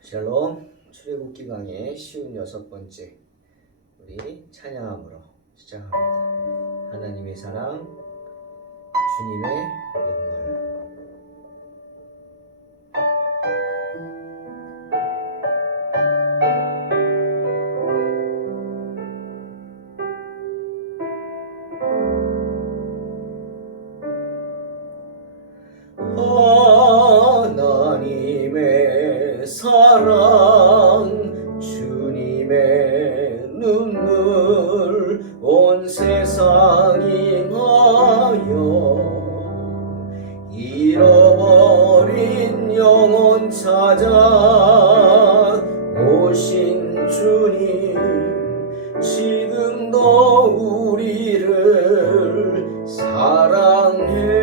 샬롬. 출애굽기 강의 쉬운 6번째 우리 찬양함으로 시작합니다. 하나님의 사랑, 주님의 눈물. 하나님의 사랑, 주님의 눈물, 온 세상 임하여 잃어버린 영혼 찾아 오신 주님, 지금도 우리를 사랑해.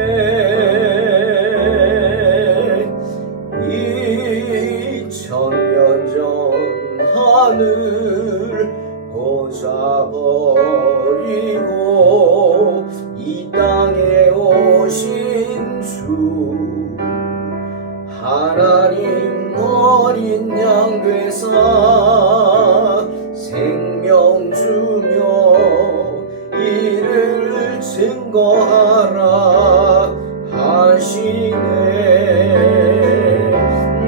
2000년 전 하늘 보자버리고 이 땅에 오신 주, 하나님 어린 양 되사 생명 주며 이를 증거하라 하시네.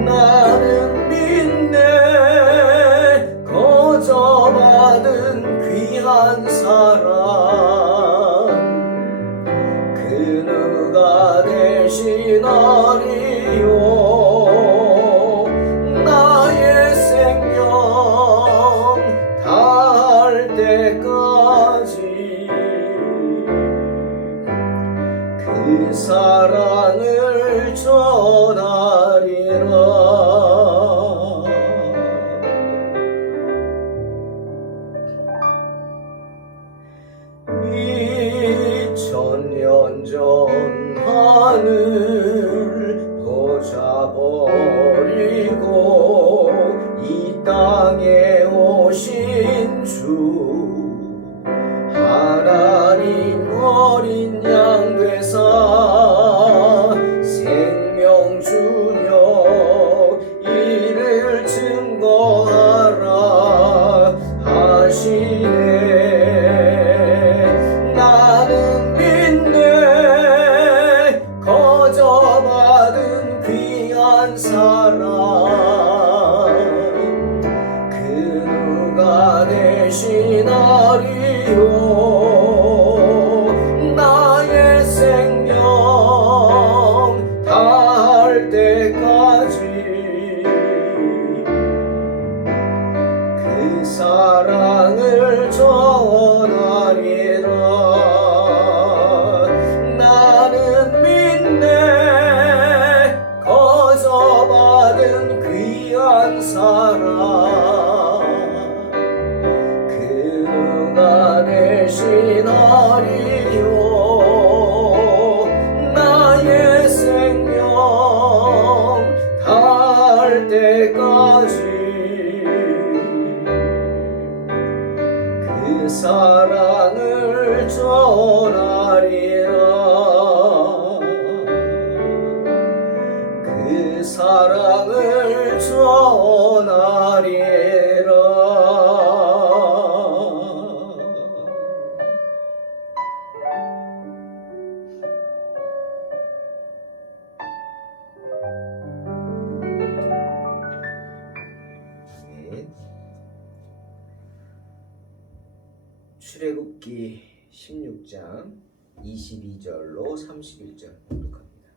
나는 믿네, 거저받은 귀한 사랑, 그 누가 대신하리요. 나의 생명 다할 때까지 그 사랑을 전하리라. 2000년 전 하늘 보자버리고 이 땅에 오신 주, 하나님 어린 양 되사 생명 주며 이를 증거하라 하시네. 나는 믿네, 거저받은 귀한 사랑, 그 누가 대신하리요. 나의 생명 다할 때까지 그 사랑을 전하리라. 나는 믿네, 거저받은 귀한 사랑, 그 누가 대신하리요. 나의 생명 다할 때까지 그 사랑을 전하리라. 그 사랑을 전하리라. 출애굽기 16장 22절로 31절 봉독합니다.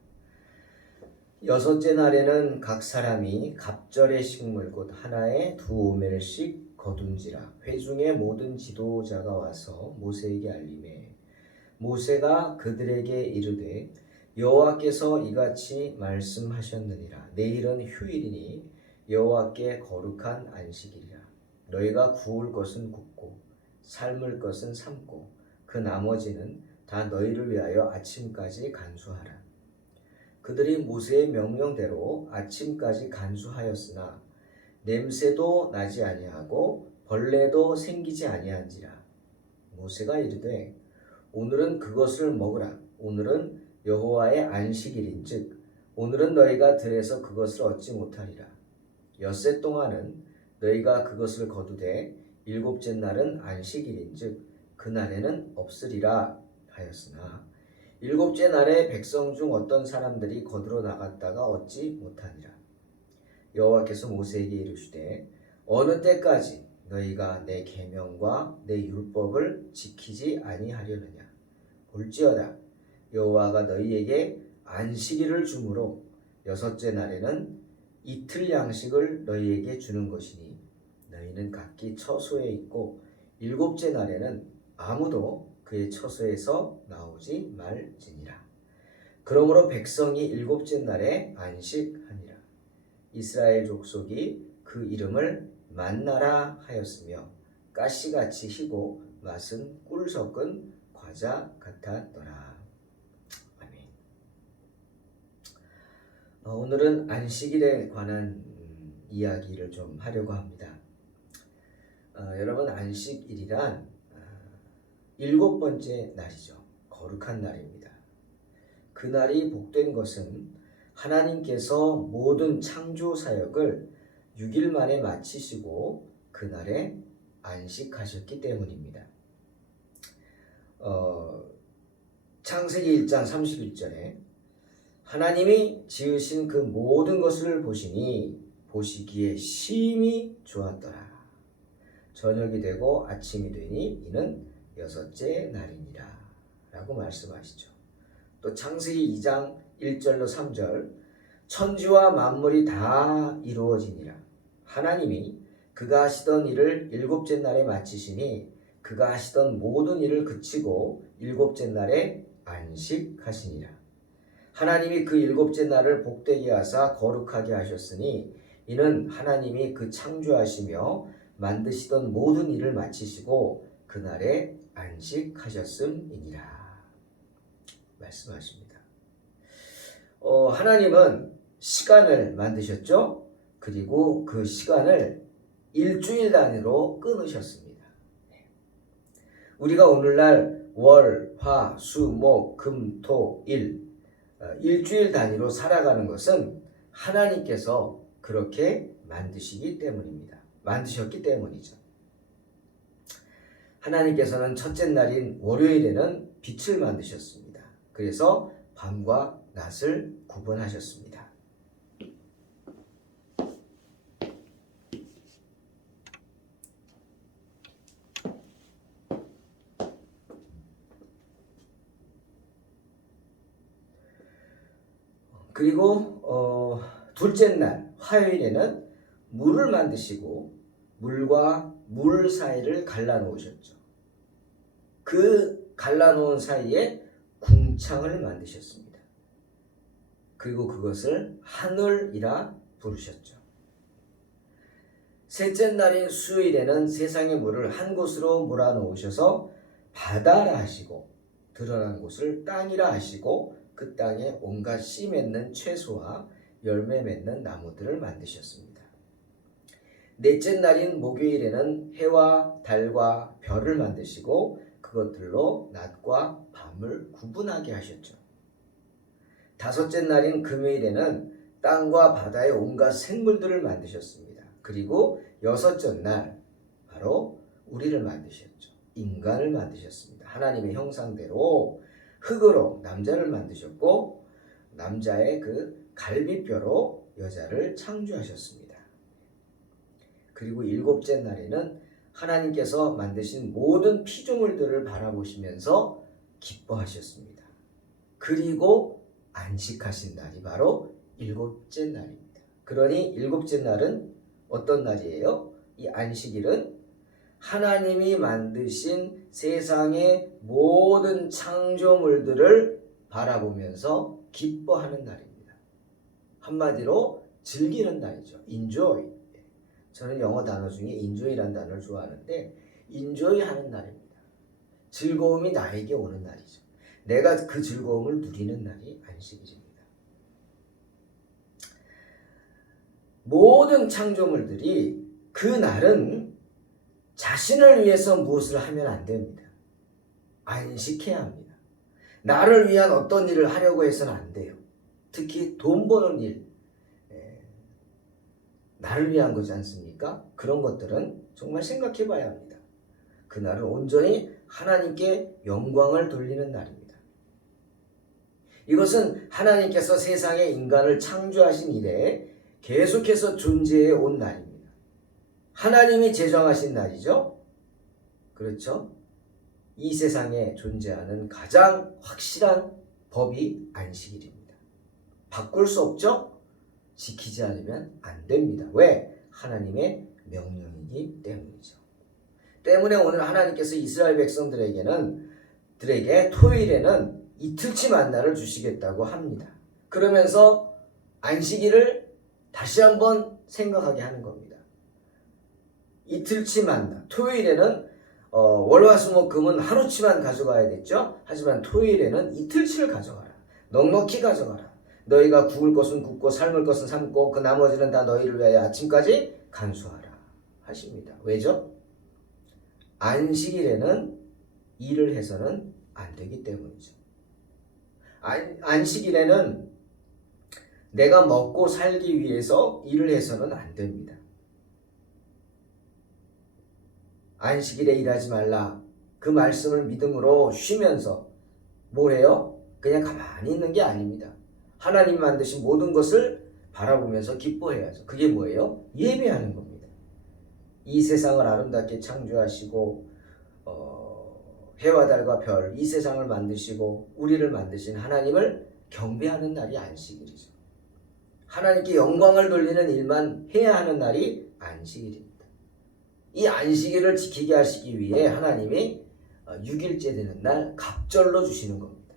여섯째 날에는 각 사람이 갑절의 식물 곧 하나에 2오멜씩 거둔지라. 회중의 모든 지도자가 와서 모세에게 알리매 모세가 그들에게 이르되 여호와께서 이같이 말씀하셨느니라. 내일은 휴일이니 여호와께 거룩한 안식이라. 너희가 구울 것은 굽고 삶을 것은 삶고 그 나머지는 다 너희를 위하여 아침까지 간수하라. 그들이 모세의 명령대로 아침까지 간수하였으나 냄새도 나지 아니하고 벌레도 생기지 아니한지라. 모세가 이르되 오늘은 그것을 먹으라. 오늘은 여호와의 안식일인즉 오늘은 너희가 들에서 그것을 얻지 못하리라. 엿새 동안은 너희가 그것을 거두되 일곱째 날은 안식일인즉 그날에는 없으리라 하였으나 일곱째 날에 백성 중 어떤 사람들이 거두러 나갔다가 얻지 못하니라. 여호와께서 모세에게 이르시되 어느 때까지 너희가 내 계명과 내 율법을 지키지 아니하려느냐. 볼지어다 여호와가 너희에게 안식일을 주므로 여섯째 날에는 이틀 양식을 너희에게 주는 것이니 너희는 각기 처소에 있고 일곱째 날에는 아무도 그의 처소에서 나오지 말지니라. 그러므로 백성이 일곱째 날에 안식하니라. 이스라엘 족속이 그 이름을 만나라 하였으며 가시같이 희고 맛은 꿀 섞은 과자 같았더라. 아멘. 오늘은 안식일에 관한 이야기를 좀 하려고 합니다. 여러분, 안식일이란 일곱 번째 날이죠. 거룩한 날입니다. 그날이 복된 것은 하나님께서 모든 창조 사역을 6일 만에 마치시고 그날에 안식하셨기 때문입니다. 창세기 1장 31절에 하나님이 지으신 그 모든 것을 보시니 보시기에 심히 좋았더라. 저녁이 되고 아침이 되니 이는 여섯째 날이니라 라고 말씀하시죠. 또 창세기 2장 1절로 3절 천지와 만물이 다 이루어지니라. 하나님이 그가 하시던 일을 일곱째 날에 마치시니 그가 하시던 모든 일을 그치고 일곱째 날에 안식하시니라. 하나님이 그 일곱째 날을 복되게 하사 거룩하게 하셨으니 이는 하나님이 그 창조하시며 만드시던 모든 일을 마치시고 그날에 안식하셨음이니라 말씀하십니다. 하나님은 시간을 만드셨죠. 그리고 그 시간을 일주일 단위로 끊으셨습니다. 우리가 오늘날 월, 화, 수, 목, 금, 토, 일 일주일 단위로 살아가는 것은 하나님께서 그렇게 만드셨기 때문이죠. 하나님께서는 첫째 날인 월요일에는 빛을 만드셨습니다. 그래서 밤과 낮을 구분하셨습니다. 그리고 둘째 날 화요일에는 물을 만드시고 물과 물 사이를 갈라놓으셨죠. 그 갈라놓은 사이에 궁창을 만드셨습니다. 그리고 그것을 하늘이라 부르셨죠. 셋째 날인 수요일에는 세상의 물을 한 곳으로 몰아놓으셔서 바다라 하시고 드러난 곳을 땅이라 하시고 그 땅에 온갖 씨 맺는 채소와 열매 맺는 나무들을 만드셨습니다. 넷째 날인 목요일에는 해와 달과 별을 만드시고 그것들로 낮과 밤을 구분하게 하셨죠. 다섯째 날인 금요일에는 땅과 바다의 온갖 생물들을 만드셨습니다. 그리고 여섯째 날 바로 우리를 만드셨죠. 인간을 만드셨습니다. 하나님의 형상대로 흙으로 남자를 만드셨고 남자의 그 갈비뼈로 여자를 창조하셨습니다. 그리고 일곱째 날에는 하나님께서 만드신 모든 피조물들을 바라보시면서 기뻐하셨습니다. 그리고 안식하신 날이 바로 일곱째 날입니다. 그러니 일곱째 날은 어떤 날이에요? 이 안식일은 하나님이 만드신 세상의 모든 창조물들을 바라보면서 기뻐하는 날입니다. 한마디로 즐기는 날이죠. enjoy. 저는 영어 단어 중에 enjoy라는 단어를 좋아하는데 enjoy 하는 날입니다. 즐거움이 나에게 오는 날이죠. 내가 그 즐거움을 누리는 날이 안식일입니다. 모든 창조물들이 그 날은 자신을 위해서 무엇을 하면 안 됩니다. 안식해야 합니다. 나를 위한 어떤 일을 하려고 해서는 안 돼요. 특히 돈 버는 일, 나를 위한 거지 않습니까? 그런 것들은 정말 생각해 봐야 합니다. 그날은 온전히 하나님께 영광을 돌리는 날입니다. 이것은 하나님께서 세상에 인간을 창조하신 이래 계속해서 존재해 온 날입니다. 하나님이 제정하신 날이죠. 그렇죠? 이 세상에 존재하는 가장 확실한 법이 안식일입니다. 바꿀 수 없죠? 지키지 않으면 안 됩니다. 왜? 하나님의 명령이기 때문이죠. 때문에 오늘 하나님께서 이스라엘 백성들에게 토요일에는 이틀치 만나를 주시겠다고 합니다. 그러면서 안식일을 다시 한번 생각하게 하는 겁니다. 이틀치 만나, 토요일에는 월화수목금은 하루치만 가져가야 됐죠. 하지만 토요일에는 이틀치를 가져가라. 넉넉히 가져가라. 너희가 구울 것은 굽고 삶을 것은 삶고 그 나머지는 다 너희를 위하여 아침까지 간수하라 하십니다. 왜죠? 안식일에는 일을 해서는 안 되기 때문이죠. 안식일에는 내가 먹고 살기 위해서 일을 해서는 안 됩니다. 안식일에 일하지 말라. 그 말씀을 믿음으로 쉬면서 뭘 해요? 그냥 가만히 있는 게 아닙니다. 하나님 만드신 모든 것을 바라보면서 기뻐해야죠. 그게 뭐예요? 예배하는 겁니다. 이 세상을 아름답게 창조하시고 해와 달과 별, 이 세상을 만드시고 우리를 만드신 하나님을 경배하는 날이 안식일이죠. 하나님께 영광을 돌리는 일만 해야 하는 날이 안식일입니다. 이 안식일을 지키게 하시기 위해 하나님이 6일째 되는 날 갑절로 주시는 겁니다.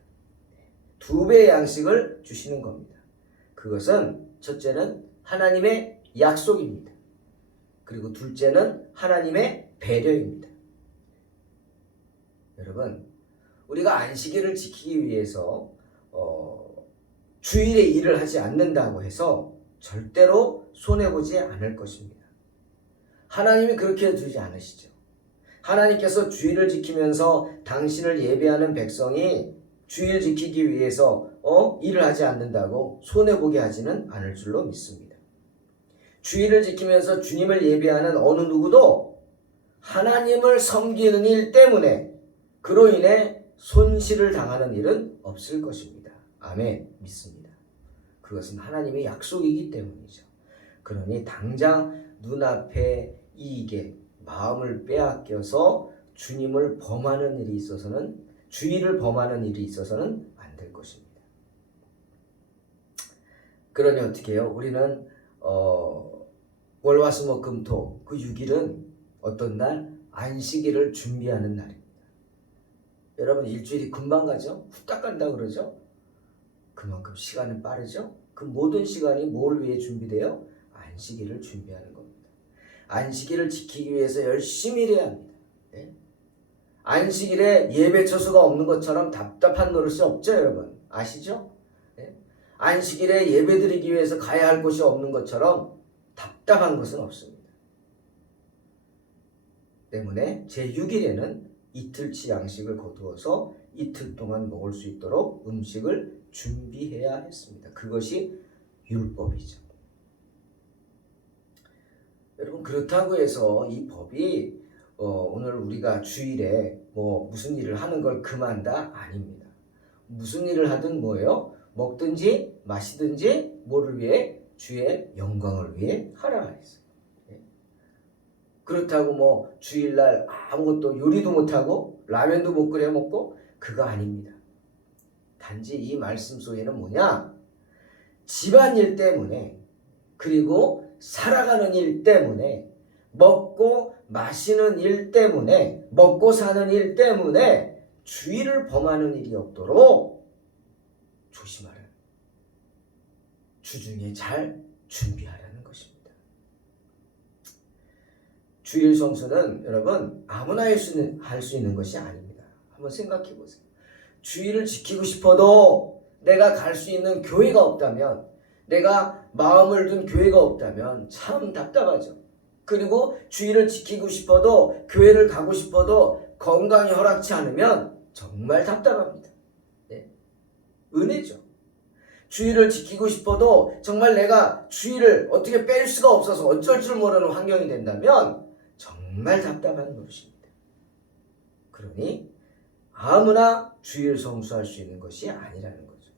2배의 양식을 주시는 겁니다. 그것은 첫째는 하나님의 약속입니다. 그리고 둘째는 하나님의 배려입니다. 여러분, 우리가 안식일을 지키기 위해서 주일에 일을 하지 않는다고 해서 절대로 손해보지 않을 것입니다. 하나님이 그렇게 두지 않으시죠. 하나님께서 주일을 지키면서 당신을 예배하는 백성이 주일 지키기 위해서 일을 하지 않는다고 손해보게 하지는 않을 줄로 믿습니다. 주일을 지키면서 주님을 예배하는 어느 누구도 하나님을 섬기는 일 때문에 그로 인해 손실을 당하는 일은 없을 것입니다. 아멘. 믿습니다. 그것은 하나님의 약속이기 때문이죠. 그러니 당장 눈앞의 이익에 마음을 빼앗겨서 주님을 범하는 일이 있어서는 주의를 범하는 일이 있어서는 안 될 것입니다. 그러니 어떻게 해요? 우리는 월화수목금토 그 6일은 어떤 날? 안식일을 준비하는 날입니다. 여러분 일주일이 금방 가죠? 후딱 간다 그러죠? 그만큼 시간은 빠르죠? 그 모든 시간이 뭘 위해 준비돼요? 안식일을 준비하는 겁니다. 안식일을 지키기 위해서 열심히 일해야 합니다. 네? 안식일에 예배 처소가 없는 것처럼 답답한 노릇이 없죠, 여러분? 아시죠? 네? 안식일에 예배 드리기 위해서 가야 할 곳이 없는 것처럼 답답한 것은 없습니다. 때문에 제6일에는 이틀치 양식을 거두어서 이틀 동안 먹을 수 있도록 음식을 준비해야 했습니다. 그것이 율법이죠. 여러분 그렇다고 해서 이 법이 오늘 우리가 주일에 무슨 일을 하는 걸 금한다? 아닙니다. 무슨 일을 하든 뭐예요? 먹든지 마시든지 뭐를 위해? 주의 영광을 위해 하라 했어요. 그렇다고 주일날 아무것도 요리도 못하고 라면도 못 끓여 먹고 그거 아닙니다. 단지 이 말씀 속에는 뭐냐? 집안일 때문에 그리고 살아가는 일 때문에 먹고 마시는 일 때문에 먹고 사는 일 때문에 주일을 범하는 일이 없도록 조심하라. 주중에 잘 준비하라는 것입니다. 주일 성수는 여러분 아무나 할 수 있는 것이 아닙니다. 한번 생각해 보세요. 주일을 지키고 싶어도 내가 갈 수 있는 교회가 없다면, 내가 마음을 둔 교회가 없다면 참 답답하죠. 그리고 주일을 지키고 싶어도 교회를 가고 싶어도 건강이 허락치 않으면 정말 답답합니다. 네. 은혜죠. 주의를 지키고 싶어도 정말 내가 주의를 어떻게 뺄 수가 없어서 어쩔 줄 모르는 환경이 된다면 정말 답답한 노릇입니다. 그러니 아무나 주의를 성수할 수 있는 것이 아니라는 거죠.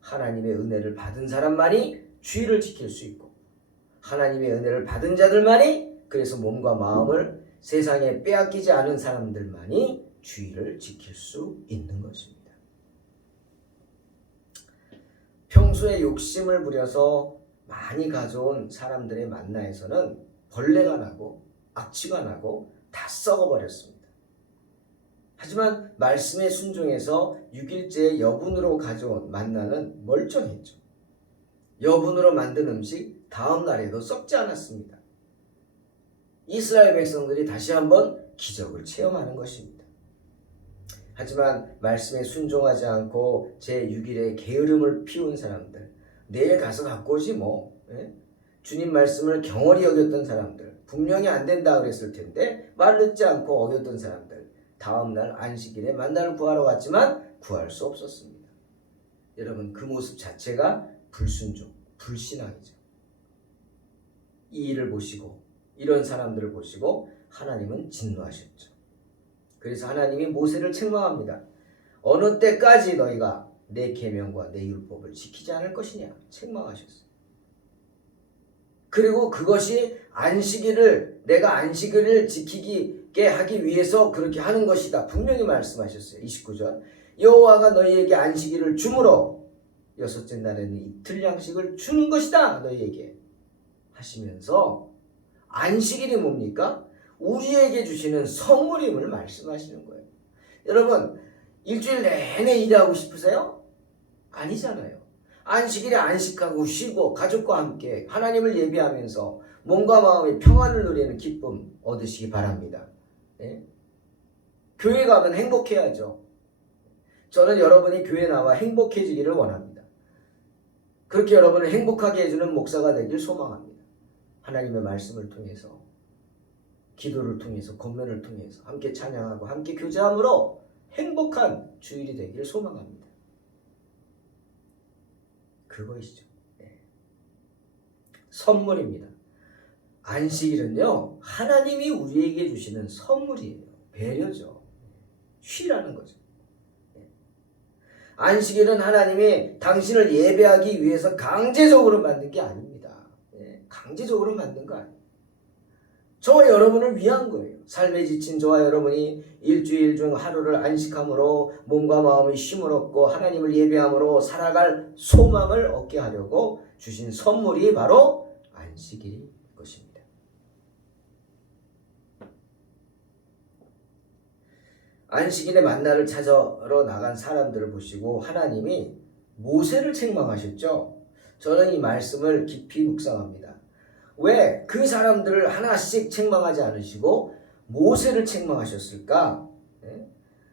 하나님의 은혜를 받은 사람만이 주의를 지킬 수 있고 하나님의 은혜를 받은 자들만이 그래서 몸과 마음을 세상에 빼앗기지 않은 사람들만이 주의를 지킬 수 있는 것입니다. 평소에 욕심을 부려서 많이 가져온 사람들의 만나에서는 벌레가 나고 악취가 나고 다 썩어버렸습니다. 하지만 말씀에 순종해서 6일째 여분으로 가져온 만나는 멀쩡했죠. 여분으로 만든 음식 다음 날에도 썩지 않았습니다. 이스라엘 백성들이 다시 한번 기적을 체험하는 것입니다. 하지만 말씀에 순종하지 않고 제6일에 게으름을 피운 사람들, 내일 가서 갖고 오지 뭐. 주님 말씀을 경홀히 여겼던 사람들, 분명히 안 된다 그랬을 텐데 말 듣지 않고 어겼던 사람들, 다음날 안식일에 만나를 구하러 갔지만 구할 수 없었습니다. 여러분, 그 모습 자체가 불순종, 불신앙이죠. 이 일을 보시고 이런 사람들을 보시고 하나님은 진노하셨죠. 그래서 하나님이 모세를 책망합니다. 어느 때까지 너희가 내 계명과 내 율법을 지키지 않을 것이냐 책망하셨어요. 그리고 그것이 내가 안식일을 지키게 하기 위해서 그렇게 하는 것이다 분명히 말씀하셨어요. 29절 여호와가 너희에게 안식일을 주므로 여섯째 날에는 이틀 양식을 주는 것이다 너희에게 하시면서 안식일이 뭡니까? 우리에게 주시는 선물임을 말씀하시는 거예요. 여러분, 일주일 내내 일하고 싶으세요? 아니잖아요. 안식일에 안식하고 쉬고 가족과 함께 하나님을 예배하면서 몸과 마음의 평안을 누리는 기쁨 얻으시기 바랍니다. 네? 교회 가면 행복해야죠. 저는 여러분이 교회 나와 행복해지기를 원합니다. 그렇게 여러분을 행복하게 해주는 목사가 되길 소망합니다. 하나님의 말씀을 통해서 기도를 통해서 권면을 통해서 함께 찬양하고 함께 교제함으로 행복한 주일이 되기를 소망합니다. 그것이죠. 네. 선물입니다. 안식일은요 하나님이 우리에게 주시는 선물이에요. 배려죠. 쉬라는 거죠. 네. 안식일은 하나님이 당신을 예배하기 위해서 강제적으로 만든 게 아닙니다. 네. 강제적으로 만든 거 아니에요. 저와 여러분을 위한 거예요. 삶에 지친 저와 여러분이 일주일 중 하루를 안식함으로 몸과 마음의 쉼을 얻고 하나님을 예배함으로 살아갈 소망을 얻게 하려고 주신 선물이 바로 안식일인 것입니다. 안식일에 만나를 찾으러 나간 사람들을 보시고 하나님이 모세를 책망하셨죠. 저는 이 말씀을 깊이 묵상합니다. 왜 그 사람들을 하나씩 책망하지 않으시고 모세를 책망하셨을까?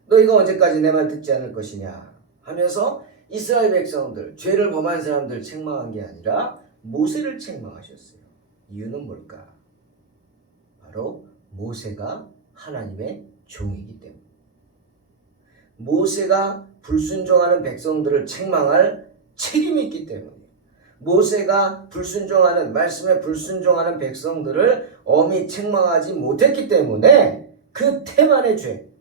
너희가 언제까지 내 말 듣지 않을 것이냐 하면서 이스라엘 백성들, 죄를 범한 사람들을 책망한 게 아니라 모세를 책망하셨어요. 이유는 뭘까? 바로 모세가 하나님의 종이기 때문에. 모세가 불순종하는 백성들을 책망할 책임이 있기 때문에. 모세가 불순종하는 말씀에 불순종하는 백성들을 엄히 책망하지 못했기 때문에 그 태만의 죄,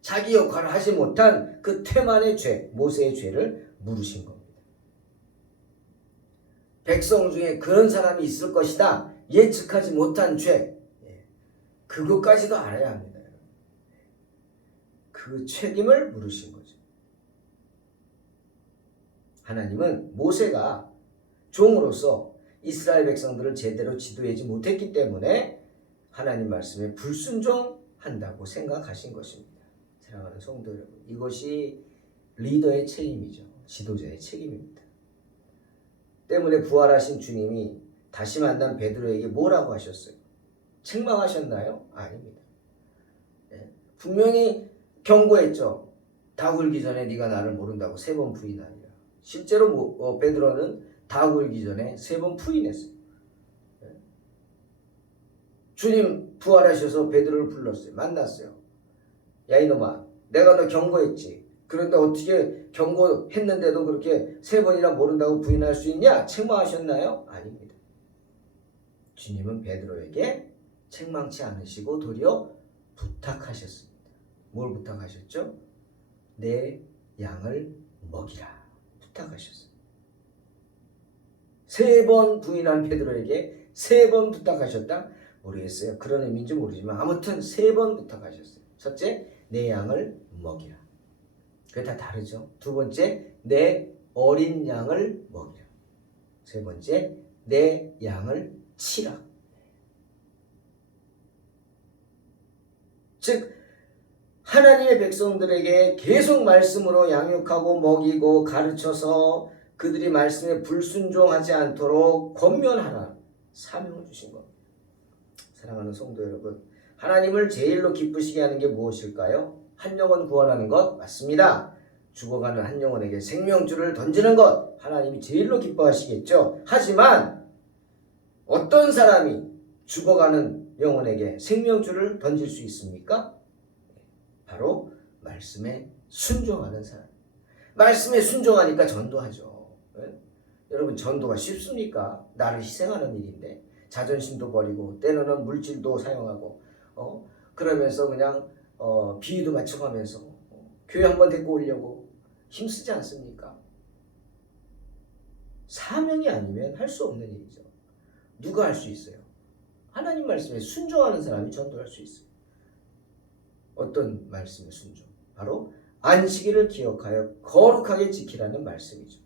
자기 역할을 하지 못한 그 태만의 죄, 모세의 죄를 물으신 겁니다. 백성 중에 그런 사람이 있을 것이다 예측하지 못한 죄, 그것까지도 알아야 합니다. 그 책임을 물으신 거죠. 하나님은 모세가 종으로서 이스라엘 백성들을 제대로 지도하지 못했기 때문에 하나님 말씀에 불순종한다고 생각하신 것입니다. 사랑하는 성도 여러분, 이것이 리더의 책임이죠. 지도자의 책임입니다. 때문에 부활하신 주님이 다시 만난 베드로에게 뭐라고 하셨어요? 책망하셨나요? 아닙니다. 분명히 경고했죠. 닭 울기 전에 네가 나를 모른다고 3번 부인하리라. 실제로 베드로는 닭 울기 전에 3번 부인했어요. 주님 부활하셔서 베드로를 불렀어요. 만났어요. 야 이놈아, 내가 너 경고했지. 그런데 어떻게 경고했는데도 그렇게 3번이나 모른다고 부인할 수 있냐? 책망하셨나요? 아닙니다. 주님은 베드로에게 책망치 않으시고 도리어 부탁하셨습니다. 뭘 부탁하셨죠? 내 양을 먹이라 부탁하셨어요. 3번 부인한 베드로에게 3번 부탁하셨다? 모르겠어요. 그런 의미인지 모르지만 아무튼 3번 부탁하셨어요. 첫째, 내 양을 먹이라. 그게 다 다르죠. 두 번째, 내 어린 양을 먹이라. 세 번째, 내 양을 치라. 즉 하나님의 백성들에게 계속 말씀으로 양육하고 먹이고 가르쳐서 그들이 말씀에 불순종하지 않도록 권면하라 사명을 주신 겁니다. 사랑하는 성도 여러분, 하나님을 제일로 기쁘시게 하는 게 무엇일까요? 한 영혼 구원하는 것 맞습니다. 죽어가는 한 영혼에게 생명줄을 던지는 것 하나님이 제일로 기뻐하시겠죠. 하지만 어떤 사람이 죽어가는 영혼에게 생명줄을 던질 수 있습니까? 바로 말씀에 순종하는 사람. 말씀에 순종하니까 전도하죠. 여러분, 전도가 쉽습니까? 나를 희생하는 일인데 자존심도 버리고 때로는 물질도 사용하고 그러면서 그냥 비위도 맞춰가면서 교회 한번 데리고 오려고 힘쓰지 않습니까? 사명이 아니면 할 수 없는 일이죠. 누가 할 수 있어요? 하나님 말씀에 순종하는 사람이 전도할 수 있어요. 어떤 말씀에 순종? 바로 안식일을 기억하여 거룩하게 지키라는 말씀이죠.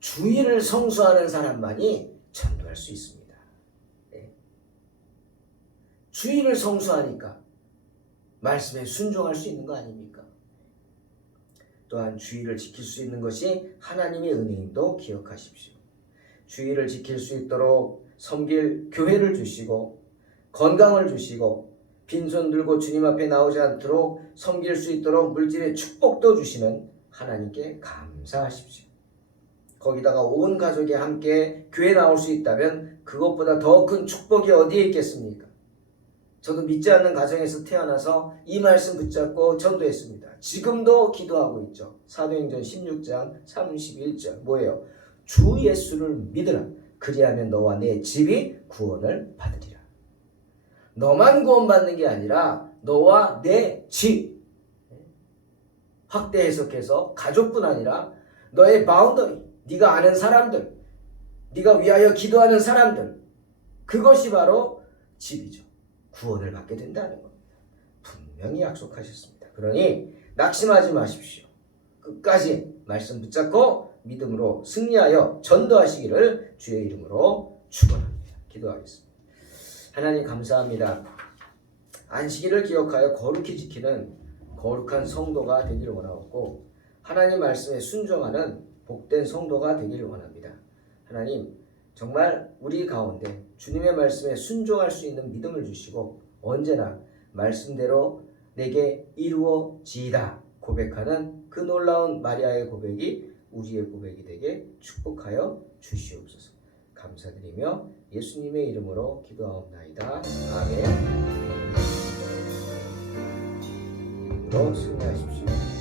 주일을 성수하는 사람만이 전도할 수 있습니다. 네. 주일을 성수하니까 말씀에 순종할 수 있는 거 아닙니까? 또한 주일을 지킬 수 있는 것이 하나님의 은혜임도 기억하십시오. 주일을 지킬 수 있도록 섬길 교회를 주시고 건강을 주시고 빈손 들고 주님 앞에 나오지 않도록 섬길 수 있도록 물질의 축복도 주시는 하나님께 감사하십시오. 거기다가 온 가족이 함께 교회 나올 수 있다면 그것보다 더 큰 축복이 어디에 있겠습니까? 저도 믿지 않는 가정에서 태어나서 이 말씀 붙잡고 전도했습니다. 지금도 기도하고 있죠. 사도행전 16장 31절 뭐예요? 주 예수를 믿으라. 그리하면 너와 내 집이 구원을 받으리라. 너만 구원받는 게 아니라 너와 내 집. 확대 해석해서 가족뿐 아니라 너의 바운더리, 네가 아는 사람들, 네가 위하여 기도하는 사람들, 그것이 바로 집이죠. 구원을 받게 된다는 겁니다. 분명히 약속하셨습니다. 그러니 낙심하지 마십시오. 끝까지 말씀 붙잡고 믿음으로 승리하여 전도하시기를 주의 이름으로 축원합니다. 기도하겠습니다. 하나님 감사합니다. 안식일을 기억하여 거룩히 지키는 거룩한 성도가 되기를 원하옵고 하나님 말씀에 순종하는 복된 성도가 되기를 원합니다. 하나님 정말 우리 가운데 주님의 말씀에 순종할 수 있는 믿음을 주시고 언제나 말씀대로 내게 이루어지이다 고백하는 그 놀라운 마리아의 고백이 우리의 고백이 되게 축복하여 주시옵소서. 감사드리며 예수님의 이름으로 기도하옵나이다. 아멘. 로 승리하십시오.